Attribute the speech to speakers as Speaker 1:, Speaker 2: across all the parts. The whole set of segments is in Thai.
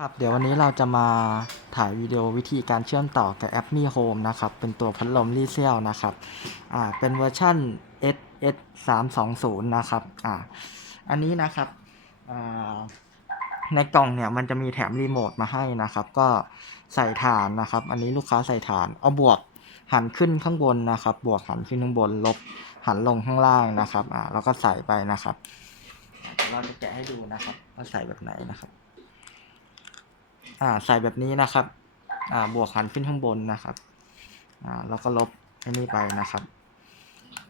Speaker 1: ครับเดี๋ยววันนี้เราจะมาถ่ายวิดีโอวิธีการเชื่อมต่อกับแอป Mi Home นะครับ เป็นตัวพัดลมรีเซลนะครับอ่าเป็นเวอร์ชัน SS 3 2 0นะครับอ่าอันนี้นะครับอ่าในกล่องเนี่ยมันจะมีแถมรีโมทมาให้นะครับ ก็ใส่ฐานนะครับ อันนี้ลูกค้าใส่ฐานเอาบวกหันขึ้นข้างบนนะครับ บวกหันขึ้นข้างบน ลบหันลงข้างล่างนะครับอ่าแล้วก็ใส่ไปนะครับเราจะแกะให้ดูนะครับว่าใส่แบบไหนนะครับ อ่าใส่แบบนี้นะครับอ่าบวกหันขึ้นข้างบนนะครับอ่าแล้วก็ลบไอ้นี่ไปนะครับ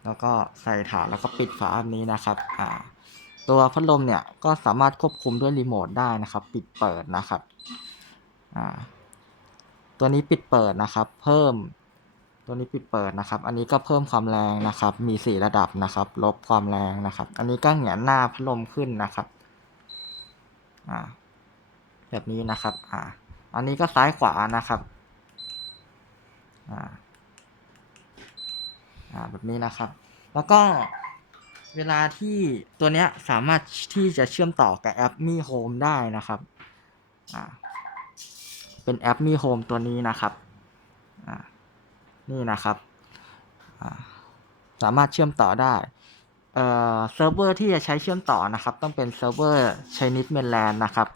Speaker 1: แล้วก็ใส่ฐานแล้วก็ปิดฝาแบบนี้นะครับอ่าตัวพัดลมเนี่ยก็สามารถควบคุมด้วยรีโมทได้นะครับ ปิดเปิดนะครับอ่าตัวนี้ปิดเปิดนะครับ เพิ่มตัวนี้ปิดเปิดนะครับ อันนี้ก็เพิ่มความแรงนะครับ มีสี่ระดับนะครับ ลบความแรงนะครับ อันนี้ก็เหงียนหน้าพัดลมขึ้นนะครับ อ่า แบบนี้นะครับ อ่า อันนี้ก็ซ้ายขวานะครับ อ่า อ่า แบบนี้นะครับ แล้วก็เวลาที่ตัวเนี้ยสามารถที่จะเชื่อมต่อกับแอป Mi Home ได้นะครับ อ่า เป็นแอป Mi Home ตัวนี้นะครับ อ่า นี่นะครับ อ่า สามารถเชื่อมต่อได้ เซิร์ฟเวอร์ที่จะใช้เชื่อมต่อนะครับ ต้องเป็นเซิร์ฟเวอร์ Chinese Mainland นะครับ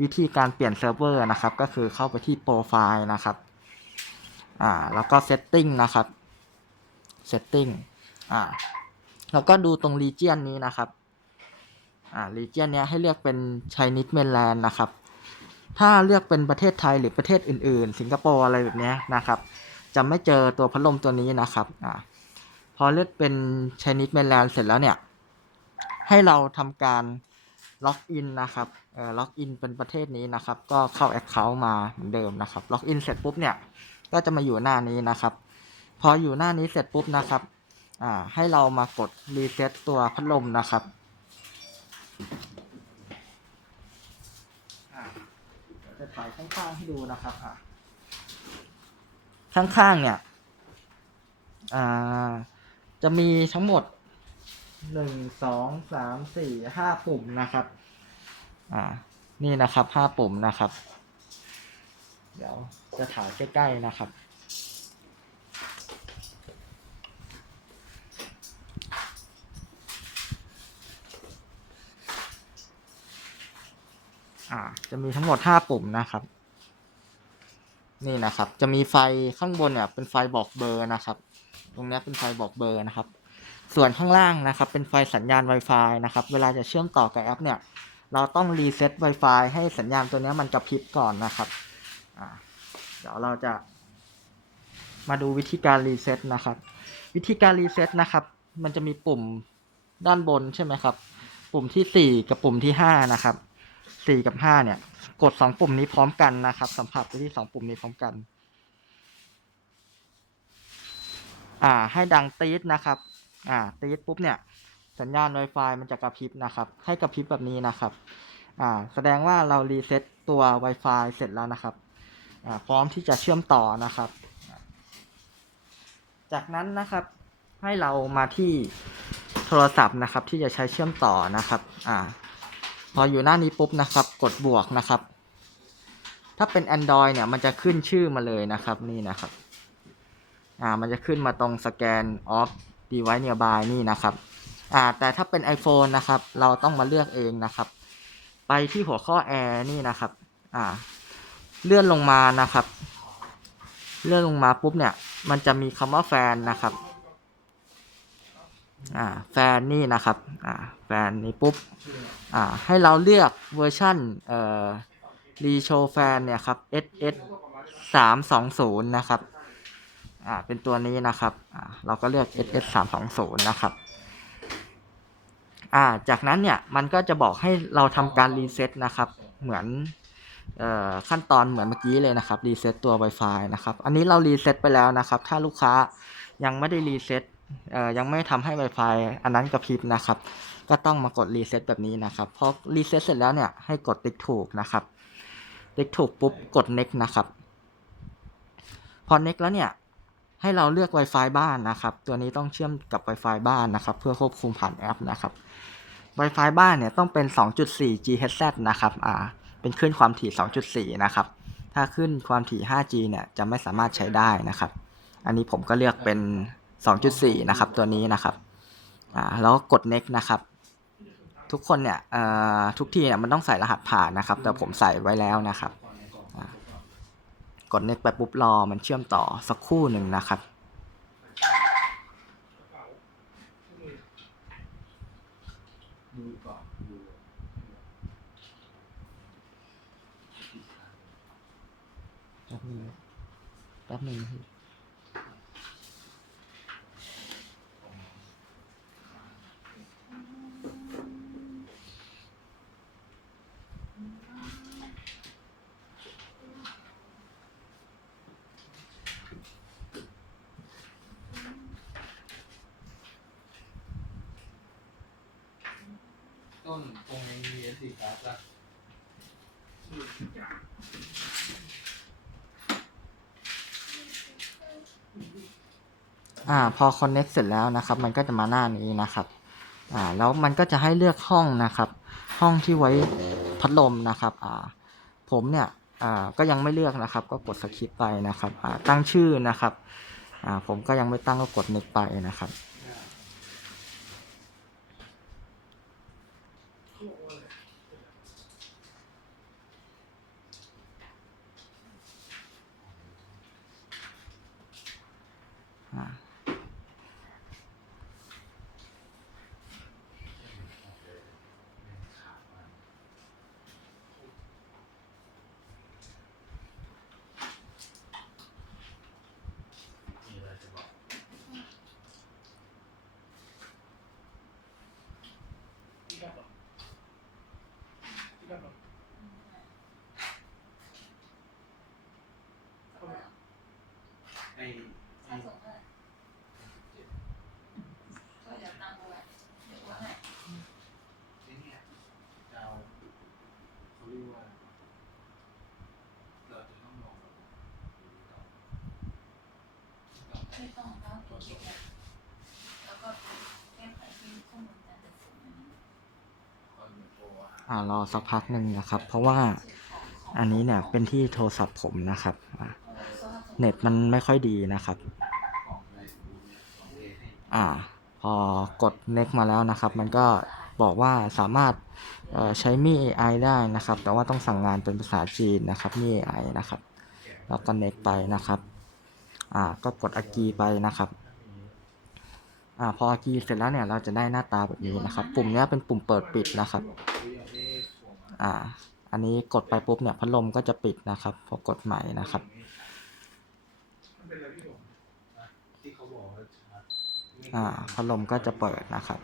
Speaker 1: วิธีการเปลี่ยนเซิร์ฟเวอร์นะครับ ก็คือเข้าไปที่โปรไฟล์นะครับอ่าแล้วก็ Setting นะครับ Setting อ่าแล้วก็ดูตรง Region นี้นะครับอ่า Region เนี้ยให้เลือกเป็น Chinese Mainland นะครับ ถ้าเลือกเป็นประเทศไทยหรือประเทศอื่น ๆ สิงคโปร์อะไรแบบเนี้ยนะครับ จะไม่เจอตัวพัดลมตัวนี้นะครับอ่า พอเลือกเป็น Chinese Mainland เสร็จแล้วเนี่ย ให้เราทำการล็อกอินนะครับเอ่อล็อกอินเป็นประเทศนี้นะครับ ก็เข้า Account มาเหมือนเดิมนะครับ ล็อกอินเสร็จปุ๊บเนี่ย ก็จะมาอยู่หน้านี้นะครับ พออยู่หน้านี้เสร็จปุ๊บนะครับ อ่า ให้เรามากดรีเซ็ตตัวพัดลมนะครับจะถ่ายข้างๆให้ดูนะครับอ่าข้างๆเนี่ย อ่า จะมีทั้งหมดหนึ่งสองสามสี่ห้าปุ่มนะครับ อ่า นี่นะครับห้าปุ่มนะครับ เดี๋ยวจะถ่ายใกล้ๆนะครับ อ่า จะมีทั้งหมดห้าปุ่มนะครับ นี่นะครับ จะมีไฟข้างบนเนี่ยเป็นไฟบอกเบอร์นะครับ ตรงนี้เป็นไฟบอกเบอร์นะครับ ส่วนข้างล่างนะครับเป็นไฟสัญญาณ Wi-Fi นะครับ เวลาจะเชื่อมต่อกับแอปเนี่ย เราต้องรีเซ็ต Wi-Fi ให้สัญญาณตัวนี้มันกระพริบก่อนนะครับเดี๋ยวเราจะ มาดูวิธีการรีเซ็ตนะครับ วิธีการรีเซ็ตนะครับ มันจะมีปุ่มด้านบนใช่ไหมครับ ปุ่มที่สี่กับปุ่มที่ห้านะครับสี่กับห้าเนี่ย กดสองปุ่มนี้พร้อมกันนะครับ สัมผัสไปที่สองปุ่มนี้พร้อมกัน อ่าให้ดังตีดนะครับอ่าตีดปุ๊บเนี่ยสัญญาณ Wi-Fi มันจะกระพริบนะครับ ให้กระพริบแบบนี้นะครับอ่าแสดงว่าเรารีเซ็ตตัว Wi-Fi เสร็จแล้วนะครับอ่าพร้อมที่จะเชื่อมต่อนะครับ จากนั้นนะครับให้เรามาที่โทรศัพท์นะครับ ที่จะใช้เชื่อมต่อนะครับอ่าพออยู่หน้านี้ปุ๊บนะครับ กดบวกนะครับ ถ้าเป็น Android เนี่ยมันจะขึ้นชื่อมาเลยนะครับนี่นะครับ อ่ามันจะขึ้นมาตรงสแกน off device nearby นี่นะครับอ่าแต่ถ้าเป็น iPhone นะครับ เราต้องมาเลือกเองนะครับ ไปที่หัวข้อ Air นี่นะครับอ่าเลื่อนลงมานะครับ เลื่อนลงมาปุ๊บเนี่ย มันจะมีคำว่าแฟนนะครับอ่าแฟนนี่นะครับอ่าแฟนนี้ปุ๊บอ่าให้เราเลือกเวอร์ชันเอ่อรีโชแฟนเนี่ยครับ SS สามสองศูนย์นะครับ อ่าเป็นตัวนี้นะครับอ่าเราก็เลือก SS สามสองศูนย์นะครับอ่าจากนั้นเนี่ยมันก็จะบอกให้เราทำการรีเซ็ตนะครับเหมือนขั้นตอนเหมือนเมื่อกี้เลยนะครับรีเซ็ตตัว Wi-Fi นะครับอันนี้เรารีเซ็ตไปแล้วนะครับ ถ้าลูกค้ายังไม่ได้รีเซ็ตยังไม่ทำให้ Wi-Fi อันนั้นกระพริบนะครับ ก็ต้องมากดรีเซ็ตแบบนี้นะครับพอรีเซ็ตเสร็จแล้วเนี่ยให้กดติ๊กถูกนะครับติ๊กถูกปุ๊บกด next นะครับ พอ next แล้วเนี่ย ให้เราเลือก Wi-Fi บ้านนะครับ ตัวนี้ต้องเชื่อมกับ Wi-Fi บ้านนะครับ เพื่อควบคุมผ่านแอปนะครับ Wi-Fi บ้านเนี่ยต้องเป็น 2.4 GHz นะครับ อ่า เป็นคลื่นความถี่ 2.4 นะครับ ถ้าขึ้นความถี่ 5G เนี่ยจะไม่สามารถใช้ได้นะครับ อันนี้ผมก็เลือกเป็น 2.4 นะครับ ตัวนี้นะครับ อ่า แล้วกด next นะครับ ทุกคนเนี่ย เอ่อ ทุกที่เนี่ยมันต้องใส่รหัสผ่านนะครับ แต่ผมใส่ไว้แล้วนะครับ กด next ไปปุ๊บรอมันเชื่อมต่อสักครู่หนึ่งนะครับ แป๊บนึงแป๊บนึง
Speaker 2: ต้นตรงนี้มีเอสดีการ์ดอะ
Speaker 1: อ่าพอ connect เสร็จแล้วนะครับ มันก็จะมาหน้านี้นะครับอ่าแล้วมันก็จะให้เลือกห้องนะครับ ห้องที่ไว้พัดลมนะครับอ่าผมเนี่ยอ่าก็ยังไม่เลือกนะครับ ก็กดสคิปไปนะครับอ่าตั้งชื่อนะครับอ่าผมก็ยังไม่ตั้งก็กด next ไปนะครับ อ่า
Speaker 2: มีอะไรจะบอก ไอ้ไอ้ไอ้เนี่ยจะเอาเขาเรียกว่า เราจะต้องลองแบบต่อต่อ
Speaker 3: ไม่ต้องครับโอเคครับแล้วก็แก้ไขที่ข้อมูลการจัดส่งอันนี้
Speaker 2: อ่า
Speaker 1: รอสักพักหนึ่งนะครับ เพราะว่าอันนี้เนี่ยเป็นที่โทรศัพท์ผมนะครับอ่าเน็ตมันไม่ค่อยดีนะครับ
Speaker 2: ของในสมมติเนี่ยของเอให้
Speaker 1: อ่า พอกด next มาแล้วนะครับ มันก็บอกว่าสามารถเอ่อใช้มี AI ได้นะครับ แต่ว่าต้องสั่งงานเป็นภาษาจีนนะครับมี AI นะครับ แล้วก็ next ไปนะครับ อ่า ก็กดอากีไปนะครับ อ่า พออากีเสร็จแล้วเนี่ยเราจะได้หน้าตาแบบนี้นะครับ ปุ่มเนี้ยเป็นปุ่มเปิดปิดนะครับ อ่า อันนี้กดไปปุ๊บเนี่ยพัดลมก็จะปิดนะครับ พอกดใหม่นะครับ
Speaker 2: อ่า
Speaker 1: พัดลมก็จะเปิดนะครับ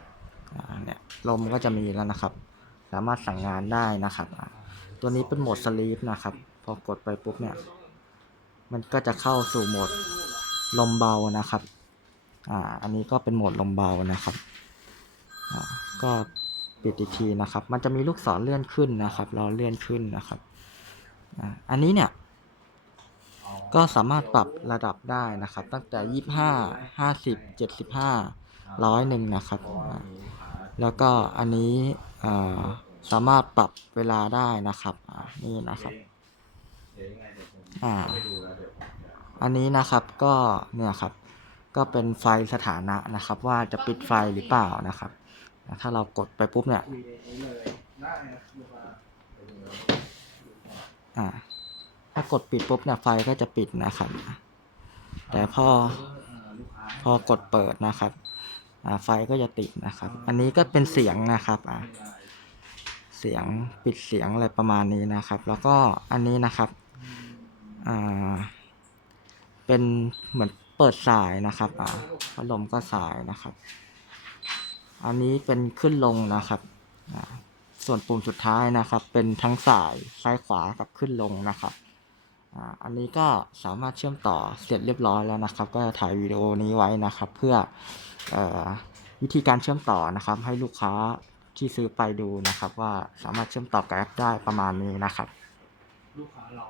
Speaker 1: อ่าเนี่ยลมก็จะมีแล้วนะครับ สามารถสั่งงานได้นะครับอ่าตัวนี้เป็นโหมดสลีปนะครับ พอกดไปปุ๊บเนี่ย มันก็จะเข้าสู่โหมดลมเบานะครับ อ่า อันนี้ก็เป็นโหมดลมเบานะครับ อ่า ก็ปิดอีกทีนะครับ มันจะมีลูกศรเลื่อนขึ้นนะครับ เราเลื่อนขึ้นนะครับ อ่า อันนี้เนี่ย ก็สามารถปรับระดับได้นะครับ ตั้งแต่ยี่ห้าห้าสิบเจ็ดสิบห้าร้อยหนึ่งนะครับ แล้วก็อันนี้อ่าสามารถปรับเวลาได้นะครับอ่านี่นะครับ อ่า อันนี้นะครับก็เนี่ยครับ ก็เป็นไฟสถานะนะครับ ว่าจะปิดไฟหรือเปล่านะครับ ถ้าเรากดไปปุ๊บเนี่ยอ่า ถ้ากดปิดปุ๊บเนี่ยไฟก็จะปิดนะครับ แต่พอพอกดเปิดนะครับอ่าไฟก็จะติดนะครับ อันนี้ก็เป็นเสียงนะครับอ่าเสียงปิดเสียงอะไรประมาณนี้นะครับ แล้วก็อันนี้นะครับ อ่า เป็นเหมือนเปิดสายนะครับ อ่าพัดลมก็สายนะครับ อันนี้เป็นขึ้นลงนะครับ อ่า ส่วนปุ่มสุดท้ายนะครับ เป็นทั้งสายซ้ายขวากับขึ้นลงนะครับอ่าอันนี้ก็สามารถเชื่อมต่อเสร็จเรียบร้อยแล้วนะครับ ก็จะถ่ายวิดีโอนี้ไว้นะครับ เพื่อเออวิธีการเชื่อมต่อนะครับ ให้ลูกค้าที่ซื้อไปดูนะครับ ว่าสามารถเชื่อมต่อกับแอปได้ประมาณนี้นะครับ
Speaker 2: ลูกค้าเรา